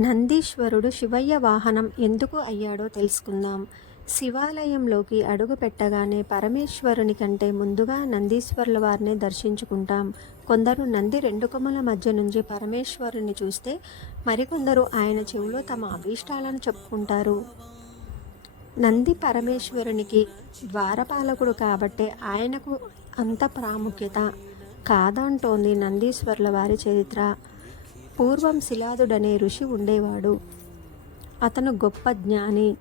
నందీశ్వరుడు శివయ్య వాహనం ఎందుకు అయ్యాడో తెలుసుకుందాం. శివాలయంలోకి అడుగు పెట్టగానే పరమేశ్వరుని కంటే ముందుగా నందీశ్వరుల వారిని దర్శించుకుంటాం. కొందరు నంది రెండు కొమ్మల మధ్య నుంచి పరమేశ్వరుని చూస్తే మరికొందరు ఆయన చెవిలో తమ అభీష్టాలను చెప్పుకుంటారు. నంది పరమేశ్వరునికి ద్వారపాలకుడు కాబట్టే ఆయనకు అంత ప్రాముఖ్యత కాదంటోంది నందీశ్వరుల వారి చరిత్ర. పూర్వం శిలాదుడనే ఋషి ఉండేవాడు. అతను గొప్ప జ్ఞాని.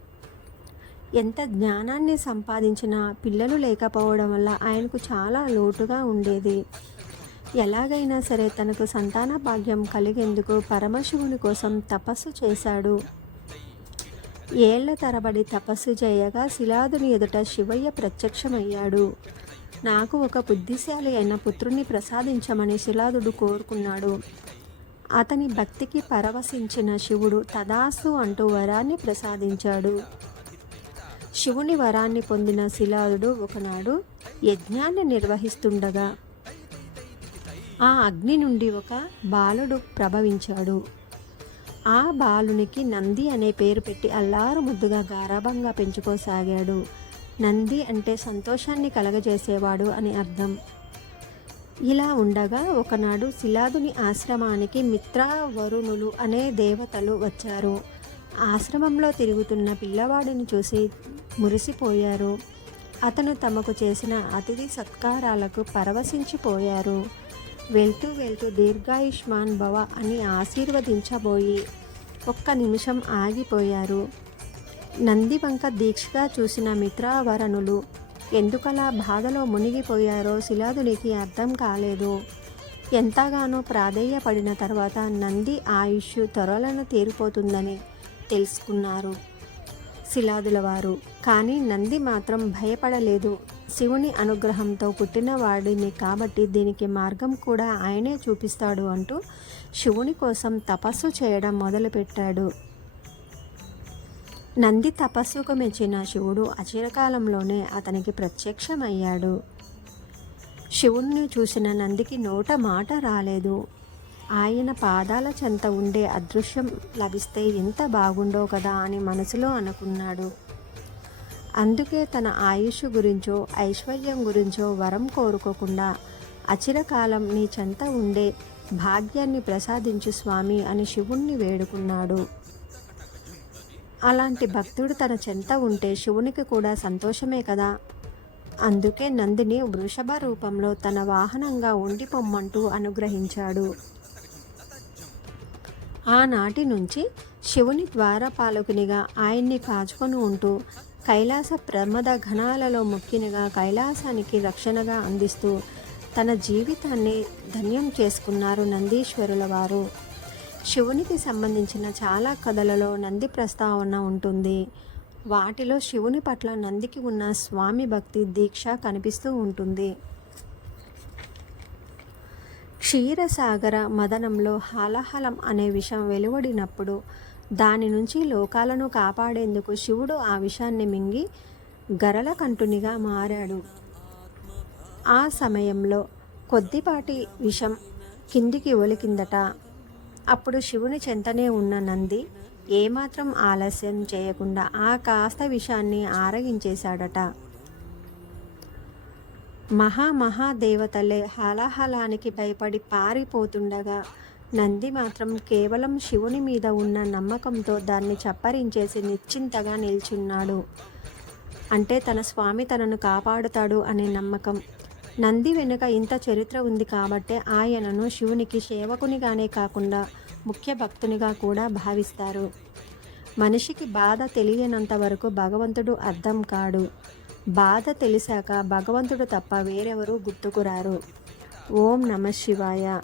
ఎంత జ్ఞానాన్ని సంపాదించినా పిల్లలు లేకపోవడం వల్ల ఆయనకు చాలా లోటుగా ఉండేది. ఎలాగైనా సరే తనకు సంతాన భాగ్యం కలిగేందుకు పరమశివుని కోసం తపస్సు చేశాడు. ఏళ్ల తరబడి తపస్సు చేయగా శిలాదుని ఎదుట శివయ్య ప్రత్యక్షమయ్యాడు. నాకు ఒక బుద్ధిశాలి అయిన పుత్రుని ప్రసాదించమని శిలాదుడు కోరుకున్నాడు. అతని భక్తికి పరవశించిన శివుడు తదాస్తు అంటూ వరాన్ని ప్రసాదించాడు. శివుని వరాన్ని పొందిన శిలాదుడు ఒకనాడు యజ్ఞాన్ని నిర్వహిస్తుండగా ఆ అగ్ని నుండి ఒక బాలుడు ప్రభవించాడు. ఆ బాలునికి నంది అనే పేరు పెట్టి అల్లారు ముద్దుగా గారాబంగా పెంచుకోసాగాడు. నంది అంటే సంతోషాన్ని కలగజేసేవాడు అని అర్థం. ఇలా ఉండగా ఒకనాడు శిలాదుని ఆశ్రమానికి మిత్రావరుణులు అనే దేవతలు వచ్చారు. ఆశ్రమంలో తిరుగుతున్న పిల్లవాడిని చూసి మురిసిపోయారు. అతను తమకు చేసిన అతిథి సత్కారాలకు పరవశించిపోయారు. వెళ్తూ వెళ్తూ దీర్ఘాయుష్మాన్ భవ అని ఆశీర్వదించబోయి ఒక్క నిమిషం ఆగిపోయారు. నంది వంక దీక్షగా చూసిన మిత్రావరణులు ఎందుకలా బాధలో మునిగిపోయారో శిలాదునికి అర్థం కాలేదు. ఎంతగానో ప్రాధేయపడిన తర్వాత నంది ఆయుష్ త్వరలను తీరిపోతుందని తెలుసుకున్నారు శిలాదుల వారు. కానీ నంది మాత్రం భయపడలేదు. శివుని అనుగ్రహంతో పుట్టిన వాడిని కాబట్టి దీనికి మార్గం కూడా ఆయనే చూపిస్తాడు అంటూ శివుని కోసం తపస్సు చేయడం మొదలుపెట్టాడు. నంది తపస్సుకు మెచ్చిన శివుడు అచిరకాలంలోనే అతనికి ప్రత్యక్షమయ్యాడు. శివుణ్ణి చూసిన నందికి నోట మాట రాలేదు. ఆయన పాదాల చెంత ఉండే అదృశ్యం లభిస్తే ఎంత బాగుండో కదా అని మనసులో అనుకున్నాడు. అందుకే తన ఆయుష్ గురించో ఐశ్వర్యం గురించో వరం కోరుకోకుండా అచిరకాలం నీ చెంత ఉండే భాగ్యాన్ని ప్రసాదించు స్వామి అని శివుణ్ణి వేడుకున్నాడు. అలాంటి భక్తుడు తన చెంత ఉంటే శివునికి కూడా సంతోషమే కదా. అందుకే నందిని వృషభ రూపంలో తన వాహనంగా ఉండిపోమ్మంటూ అనుగ్రహించాడు. ఆనాటి నుంచి శివుని ద్వారపాలకునిగా ఆయన్ని కాచుకొని ఉంటూ కైలాస ప్రమద ఘనాలలో ముఖ్యంగా కైలాసానికి రక్షణగా అందిస్తూ తన జీవితాన్ని ధన్యం చేసుకున్నారు నందీశ్వరుల వారు. శివునికి సంబంధించిన చాలా కథలలో నంది ప్రస్తావన ఉంటుంది. వాటిలో శివుని పట్ల నందికి ఉన్న స్వామి భక్తి దీక్ష కనిపిస్తూ ఉంటుంది. క్షీరసాగర మదనంలో హాలాహలం అనే విషం వెలువడినప్పుడు దాని నుంచి లోకాలను కాపాడేందుకు శివుడు ఆ విషాన్ని మింగి గరళ కంఠునిగా మారాడు. ఆ సమయంలో కొద్దిపాటి విషం కిందికి ఒలికిందట. అప్పుడు శివుని చెంతనే ఉన్న నంది ఏమాత్రం ఆలస్యం చేయకుండా ఆ కాస్త విషాన్ని ఆరగించేశాడట. మహాదేవతలే హాలాహలానికి భయపడి పారిపోతుండగా నంది మాత్రం కేవలం శివుని మీద ఉన్న నమ్మకంతో దాన్ని చప్పరించేసి నిశ్చింతగా నిల్చున్నాడు. అంటే తన స్వామి తనను కాపాడుతాడు అనే నమ్మకం. నంది వెనుక ఇంత చరిత్ర ఉంది కాబట్టే ఆయనను శివునికి సేవకునిగానే కాకుండా ముఖ్య భక్తునిగా కూడా భావిస్తారు. మనిషికి బాధ తెలియనంత వరకు భగవంతుడు అర్థం కాడు. బాధ తెలిసాక భగవంతుడు తప్ప వేరెవరూ గుర్తుకురారు. ఓం నమః శివాయ.